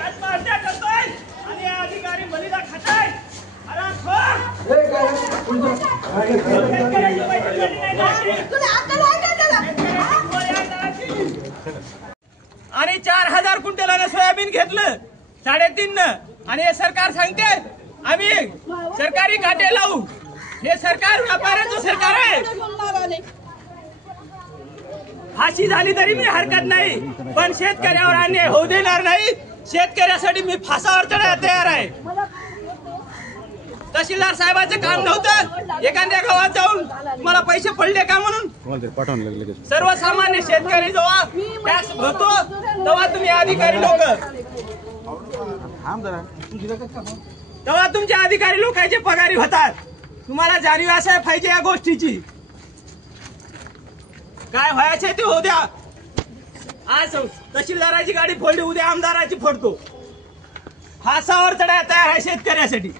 आत्महत्या करतोय आणि अधिकारी बलिदा खाताय। आणि 4000 क्विंटलानं सोयाबीन घेतलं 3.5 न आणि हे सरकार सांगते आम्ही सरकारी काटे लावू। हे सरकार व्यापाऱ्याचं सरकार आहे। फाशी झाली तरी मी हरकत नाही, पण शेतकऱ्यावर अन्याय होऊ देणार नाही। शेतकऱ्यासाठी मी फासावर चढायला तयार आहे। तहसीलदार साहेबांचं काम नव्हतं एखाद्या गावात जाऊन मला पैसे पडले का म्हणून। सर्वसामान्य शेतकरी जेव्हा टॅक्स भरतो तेव्हा तुम्ही अधिकारी लोक तेव्हा तुमचे अधिकारी लोकांचे पगारी होतात। तुम्हाला जाणीव असायला पाहिजे या गोष्टीची। काय व्हायचे ते होऊ द्या। आज तहसीलदाराची गाडी फोडली, उद्या आमदाराची फोडतो। फासावर चढायला तयार आहे शेतकऱ्यासाठी।